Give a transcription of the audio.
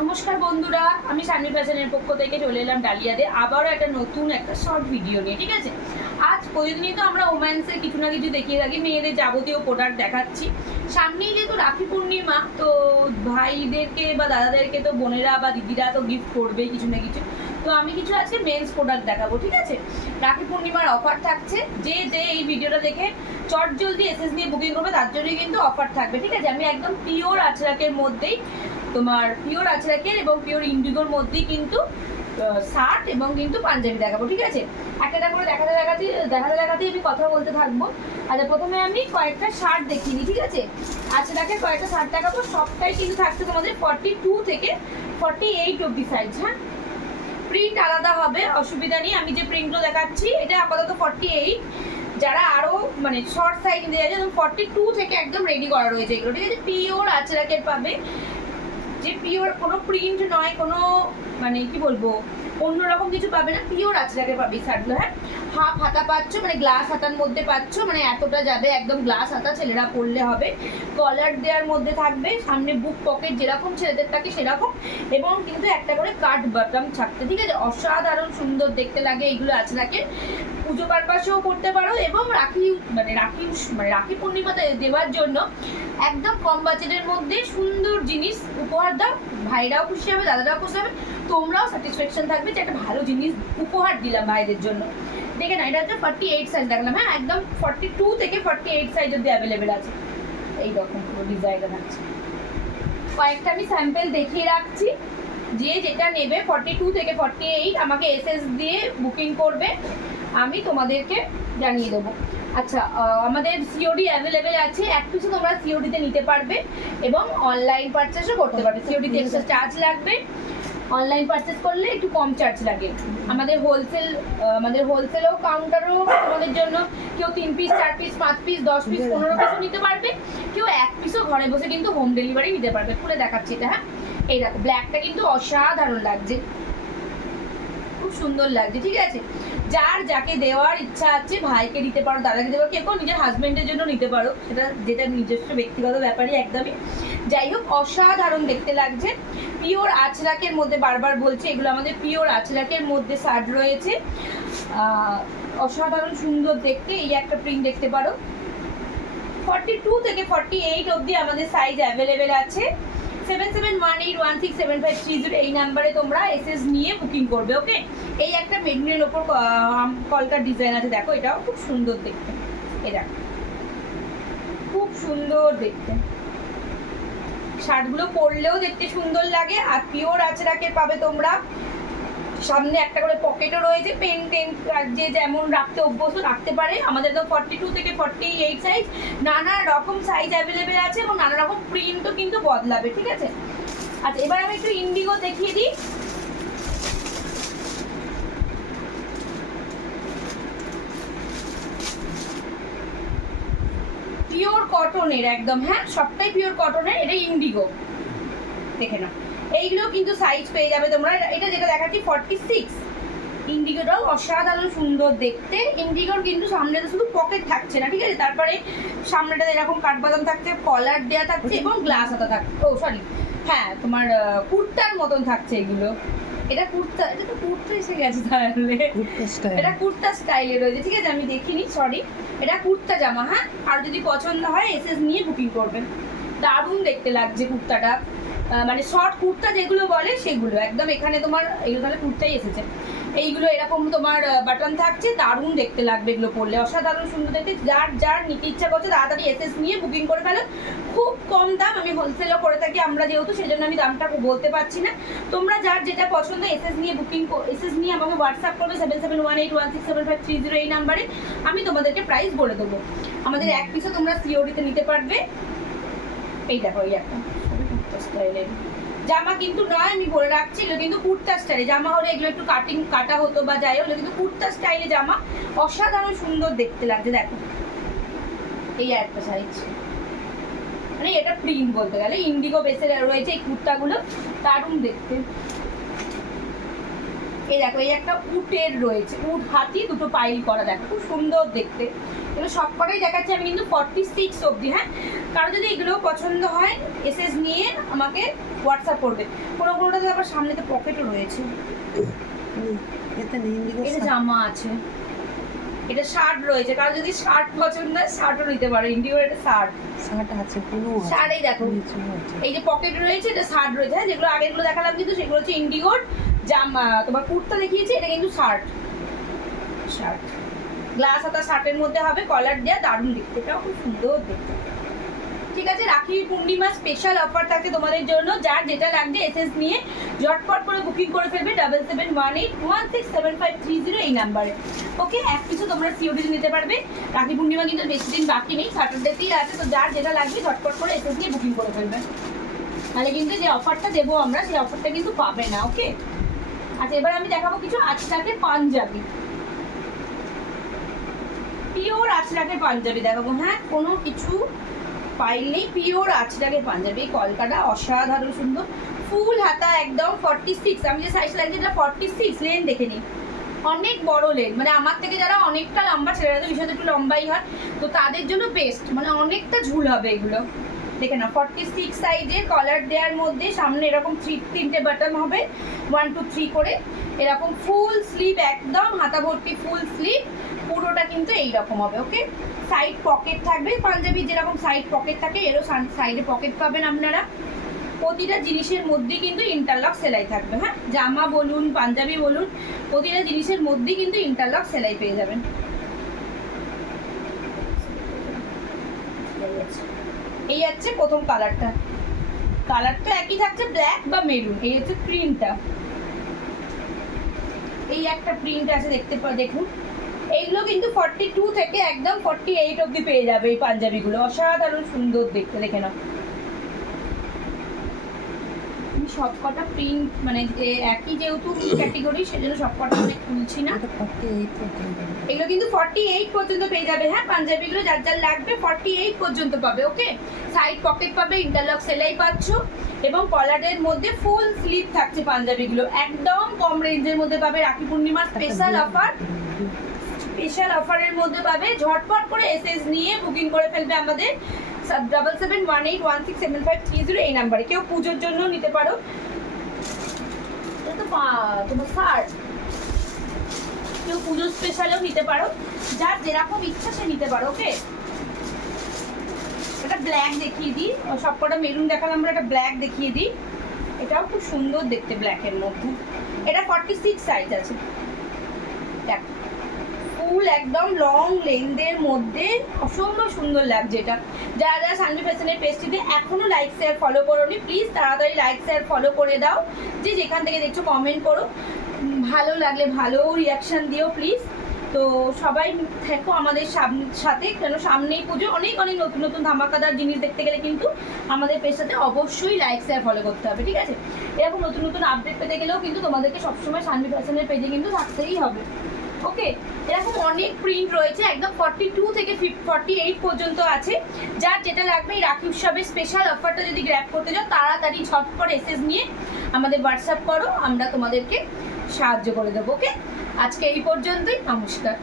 নমস্কার বন্ধুরা, আমি শানভি ফ্যাশনের পক্ষ থেকে চলে এলাম ডালিয়াতে আবারও একটা নতুন একটা শর্ট ভিডিও নিয়ে। ঠিক আছে, আজ প্রতিদিনই তো আমরা ওম্যান্সের কিছু না কিছু দেখিয়ে থাকি, মেয়েদের যাবতীয় প্রোডাক্ট দেখাচ্ছি। সামনেই যেহেতু রাখি পূর্ণিমা, তো ভাইদেরকে বা দাদাদেরকে তো বোনেরা বা দিদিরা তো গিফট করবেই কিছু না কিছু। তো আমি কিছু আজকে মেন্স প্রোডাক্ট দেখাবো। ঠিক আছে, রাখি পূর্ণিমার অফার থাকছে, যে এই ভিডিওটা দেখে চট জলদি এসএস নিয়ে বুকিং করবে তার জন্যই কিন্তু অফার থাকবে। ঠিক আছে, আমি একদম পিওর আচরাকের মধ্যেই, তোমার পিওর আচরাকের এবং পিওর ইন্ডিগোর মধ্যেই কিন্তু শার্ট এবং কিন্তু পাঞ্জাবি দেখাবো। ঠিক আছে, একটা করে দেখাতে আমি কথা বলতে থাকবো। আচ্ছা, প্রথমে আমি কয়েকটা শার্ট দেখিয়ে দিই। ঠিক আছে, আচরাকের কয়েকটা শার্ট দেখাবো, সবটাই কিন্তু থাকছে তোমাদের 42 থেকে 48 অব্দি সাইজ। হ্যাঁ, প্রিন্ট আলাদা হবে, অসুবিধা নেই। আমি যে প্রিন্টগুলো দেখাচ্ছি এটা আপাতত 48, যারা আরো মানে শর্ট সাইজ নিতে যাচ্ছে 42 থেকে একদম রেডি করা রয়েছে এগুলো। ঠিক আছে, পিওর আচরাকের পাবে, যে পিওর কোনো প্রিন্ট নয়, কোনো মানে কি বলবো অন্যরকম কিছু পাবে না, পিওর আচরাকের পাবে শার্টগুলো। হ্যাঁ, হাফ হাতা পাচ্ছ, মানে গ্লাস হাতার মধ্যে পাচ্ছ, মানে এতটা যাবে একদম গ্লাস হাতা, ছেলেরা পরলে হবে। কলার দেওয়ার মধ্যে থাকবে, সামনে বুক পকেট যেরকম ছেলেদের থাকে সেরকম, এবং কিন্তু একটা করে কাট বাটন থাকতে। ঠিক আছে, অসাধারণ সুন্দর দেখতে লাগে এইগুলো আচরাকের। পুজো পারপাসেও করতে পারো এবং রাখি পূর্ণিমাতে দেওয়ার জন্য একদম কম বাজেটের মধ্যে সুন্দর জিনিস উপহার দাও। ভাইরাও খুশি হবে, দাদারাও খুশি হবে, তোমরাও স্যাটিসফ্যাকশন থাকবে যে একটা ভালো জিনিস উপহার দিলাম ভাইদের জন্য। দেখে না, এটা হচ্ছে 48 সাইজ দেখলাম। হ্যাঁ, একদম 42 থেকে 48 সাইজ অব্দি অ্যাভেলেবেল আছে। এইরকম পুরো ডিজাইনটা থাকছে। কয়েকটা আমি স্যাম্পেল দেখিয়ে রাখছি, যে যেটা নেবে 42 থেকে 48 আমাকে এসএস দিয়ে বুকিং করবে, আমি তোমাদেরকে জানিয়ে দেবো। আচ্ছা, আমাদের সিওডি অ্যাভেলেবেল আছে, এক পিছু তোমরা সিওডিতে নিতে পারবে এবং অনলাইন পারচেসও করতে পারবে। সিওডিতে এক্সট্রা চার্জ লাগবে, অনলাইন পারচেস করলে একটু কম চার্জ লাগে। আমাদের হোলসেলও কাউন্টারও তোমাদের জন্য, কেউ 3 পিস 4 পিস 5 পিস 10 পিস 15 পিসও নিতে পারবে, কেউ 1 পিসও ঘরে বসে কিন্তু হোম ডেলিভারি নিতে পারবে। খুলে দেখাচ্ছি এটা। হ্যাঁ, এই দেখো, ব্ল্যাকটা কিন্তু অসাধারণ লাগছে, খুব সুন্দর লাগছে। ঠিক আছে, যার যাকে দেওয়ার ইচ্ছা আছে, ভাইকে দিতে পারো, দাদাকে দেওয়া, কেউ নিজের হাজবেন্ডের জন্য নিতে পারো, সেটা যেটা নিজস্ব ব্যক্তিগত ব্যাপারই একদমই। যাই হোক, অসাধারণ দেখতে লাগছে। পিওর আচরাকের মধ্যে, বারবার বলছি এগুলো আমাদের পিওর আচরাকের মধ্যে শার্ট রয়েছে, অসাধারণ সুন্দর দেখতে। এই একটা প্রিন্ট দেখতে পারো, 42 থেকে 48 অবধি আমাদের সাইজ অ্যাভেলেবেল আছে। 7718167530 এই নাম্বারে তোমরা এসএস নিয়ে বুকিং করবে। ওকে, এই একটা মেরুনের ওপর কলকার ডিজাইন আছে, দেখো এটাও খুব সুন্দর দেখতে। এটা খুব সুন্দর দেখতে, শার্টগুলো পরলেও দেখতে সুন্দর লাগে। আর পিওর আচরাকের পাবে তোমরা, সামনে একটা করে পকেটও রয়েছে, পেন টেন যে যেমন রাখতে অভ্যস্ত রাখতে পারে। আমাদের তো 42 থেকে 48 সাইজ, নানা রকম সাইজ অ্যাভেলেবেল আছে এবং নানা রকম প্রিন্টও কিন্তু বদলাবে। ঠিক আছে, আচ্ছা এবার আমি একটু ইন্ডিগো দেখিয়ে দিই। পিওর কটনের একদম, হ্যাঁ সবটাই পিওর কটনের, এটা ইন্ডিগো। দেখে নাও, এইগুলো কিন্তু সাইজ পেয়ে যাবে তোমরা। এটা যেটা দেখাচ্ছি 46, ইন্ডিগোটাও অসাধারণ সুন্দর দেখতে। ইন্ডিগোর কিন্তু সামনেটা শুধু পকেট থাকছে না, ঠিক আছে, তারপরে সামনেটা এরকম কাঠবাদাম থাকছে, কলার দেওয়া থাকছে এবং গ্লাস হাতা থাকছে। ও সরি, হ্যাঁ তোমার কুর্তার মতন থাকছে এগুলো। এটা কুর্তা, এটা তো কুর্তা এসে গেছে, তাহলে এটা কুর্তা স্টাইলে রয়েছে। ঠিক আছে, আমি দেখিনি, সরি, এটা কুর্তা জামা। হ্যাঁ, আর যদি পছন্দ হয় এসএস নিয়ে বুকিং করবেন। দারুণ দেখতে লাগছে কুর্তাটা, মানে শর্ট কুর্তা যেগুলো বলে সেগুলো একদম। এখানে তোমার এগুলো তাহলে কুর্তাই এসেছে, এইগুলো এরকম তোমার বাটন থাকছে, দারুণ দেখতে লাগবে এগুলো পরলে, অসাধারণ সুন্দর দেখতে। যার নিতে ইচ্ছা করছে তাড়াতাড়ি এসএস নিয়ে বুকিং করে ফেলো। খুব কম দাম, আমি হোলসেলও করে থাকি আমরা যেহেতু, সেই জন্য আমি দামটা বলতে পারছি না। তোমরা যার যেটা পছন্দ এসএস নিয়ে এসএস নিয়ে আমাকে হোয়াটসঅ্যাপ করবে 7718167530 এই নাম্বারে, আমি তোমাদেরকে প্রাইস বলে দেবো। আমাদের এক পিসও তোমরা সিওডিতে নিতে পারবে। এই দেখো, এই একটা স্টাইলের জামা কিন্তু নয়, আমি বলে রাখছি, এগুলো কিন্তু কুর্তা স্টাইলে জামা হলে এগুলো একটু কাটা হতো বা যাই হলো, কিন্তু কুর্তা স্টাইলে জামা, অসাধারণ সুন্দর দেখতে লাগছে। দেখো, এই একটা সাইজ, মানে এটা প্রিন্ট বলতে গেলে ইন্ডিগো বেসে রয়েছে এই কুর্তাগুলো, দারুণ দেখতে। এই দেখো, এই একটা উটের রয়েছে, উট হাতি দুটো পাইল করা, দেখো খুব সুন্দর দেখতে। এগুলো সব কটাই দেখাচ্ছি আমি কিন্তু 46 অবধি। হ্যাঁ, কারো যদি এগুলো পছন্দ হয় এসএস নিয়ে আমাকে হোয়াটসঅ্যাপ করবে। কোনোটাতে আবার সামনেতে পকেটও রয়েছে। এটা জামা আছে, এটা শার্ট রয়েছে, কারো যদি শার্ট পছন্দ হয় শার্টও নিতে পারো। ইন্ডিগোর এটা শার্ট আছে, কোনো শার্টই দেখো এই যে পকেট রয়েছে, এটা শার্ট রয়েছে। হ্যাঁ, যেগুলো আগেগুলো দেখালাম কিন্তু সেগুলো হচ্ছে ইন্ডিগোর জামা। তোমার কুর্তা দেখিয়েছি, এটা কিন্তু শার্ট গ্লাস হাতা শার্টের মধ্যে হবে, কলার দেওয়া, দারুণ দেখতে, এটাও খুব সুন্দর দেখতে। ঠিক আছে, রাখি পূর্ণিমা স্পেশাল অফার থাকে তোমাদের জন্য। যার যেটা লাগবে এসএস নিয়ে ঝটপট করে বুকিং করে ফেলবে 7718167530 এই নাম্বারে। ওকে, এক কিছু তোমরা সিওডি নিতে পারবে। রাখি পূর্ণিমা কিন্তু বেশি দিন বাকি নেই, স্যাটারডেতেই আছে। তো যার যেটা লাগবে ঝটপট করে এসএস নিয়ে বুকিং করে ফেলবে, তাহলে কিন্তু যে অফারটা দেবো আমরা সেই অফারটা কিন্তু পাবে না। ওকে, আচ্ছা এবার আমি দেখাবো কিছু আজরাকের পাঞ্জাবি, পিওর আজরাকের পাঞ্জাবি দেখাবো। হ্যাঁ, কোনো কিছু পাইলেই পিওর আজরাকের পাঞ্জাবি, কলকাটা অসাধারণ সুন্দর, ফুল হাতা একদম 46। আমি যে সাইজ লাগছে এটা 46 লেন দেখে নিই, অনেক বড় লেন, মানে আমার থেকে যারা অনেকটা লম্বা, ছেলেরা তো বিষয়টা একটু লম্বাই হয়, তো তাদের জন্য বেস্ট, মানে অনেকটা ঝুল হবে এগুলো। দেখে না 46 সাইজের, কলার দেওয়ার মধ্যে সামনে এরকম তিনটে বাটন হবে, 1 2 3 করে, এরকম ফুল স্লিভ একদম হাতা ভর্তি ফুল স্লিভ, পুরোটা কিন্তু এইরকম হবে। ওকে, সাইড পকেট থাকবে, পাঞ্জাবি যেরকম সাইড পকেট থাকে এরও সাইডে পকেট পাবেন আপনারা। প্রতিটা জিনিসের মধ্যে কিন্তু ইন্টারলক সেলাই থাকবে। হ্যাঁ, জামা বলুন পাঞ্জাবি বলুন, প্রতিটা জিনিসের মধ্যে কিন্তু ইন্টারলক সেলাই পেয়ে যাবেন। এই হচ্ছে প্রথম কালারটা, কালারটা একই থাকছে, ব্ল্যাক বা মেরুন। এই হচ্ছে প্রিন্টটা, এই একটা প্রিন্ট আছে দেখুন। এইগুলো কিন্তু 42 থেকে একদম 48 অবধি পেয়ে যাবে এই পাঞ্জাবিগুলো, অসাধারণ সুন্দর দেখতে। দেখে নাও, আমি সবকটা প্রিন্ট মানে যে একই যেহেতু ক্যাটেগরি সেজন্য সবকটা অনেক খুলছি না। এগুলো কিন্তু 48 পর্যন্ত পেয়ে যাবে। হ্যাঁ, পাঞ্জাবিগুলো যার যার লাগবে 48 পর্যন্ত পাবে। ওকে, সাইড পকেট পাবে, ইন্টারলক সেলাই পাচ্ছ, এবং কলারের মধ্যে ফুল স্লিভ থাকছে পাঞ্জাবিগুলো, একদম কম রেঞ্জের মধ্যে পাবে। রাখি পূর্ণিমার স্পেশাল অফারের মধ্যে পাবে। ঝটপট করে এসএস নিয়ে বুকিং করে ফেলবে আমাদের 7718167530 এই নাম্বারে। কেউ পুজোর জন্য নিতে পারো, এটা তো তোমার শার্ট, কেউ পুজো স্পেশালেও নিতে পারো, যার যেরকম ইচ্ছা সে নিতে পারো। ওকে, এটা ব্ল্যাক দেখিয়ে দিই, সবকটা মেরুন দেখালাম, আমরা একটা ব্ল্যাক দেখিয়ে দিই, এটাও খুব সুন্দর দেখতে ব্ল্যাকের মধ্যে। এটা 46 সাইজ আছে, ফুল একদম লং লেন্থের মধ্যে অসম্ভব সুন্দর লাগছে এটা। যারা যারা সানভি ফ্যাশনের পেজটিতে এখনো লাইক শেয়ার ফলো করোনি, প্লিজ তাড়াতাড়ি লাইক শেয়ার ফলো করে দাও। যে যেখান থেকে দেখছো কমেন্ট করো, ভালো লাগলে ভালো রিয়াকশান দিও প্লিজ। তো সবাই থেকো আমাদের সাথে, কেন সামনেই পুজো, অনেক অনেক নতুন নতুন ধামাকাদার জিনিস দেখতে গেলে কিন্তু আমাদের পেজটাতে অবশ্যই লাইক শেয়ার ফলো করতে হবে। ঠিক আছে, এরকম নতুন নতুন আপডেট পেতে গেলেও কিন্তু তোমাদেরকে সবসময় সানভি ফ্যাশনের পেজে কিন্তু থাকতেই হবে। ওকে, এরকম অনেক প্রিন্ট রয়েছে, একদম 42 থেকে 48 পর্যন্ত আছে। যার যেটা লাগবে এই রাখি উৎসবের স্পেশাল অফারটা যদি গ্র্যাব করতে যাও, তাড়াতাড়ি ঝটপট এসএস নিয়ে আমাদের হোয়াটসঅ্যাপ করো, আমরা তোমাদেরকে সাহায্য করে দেবো। ওকে, আজকে এই পর্যন্তই, নমস্কার।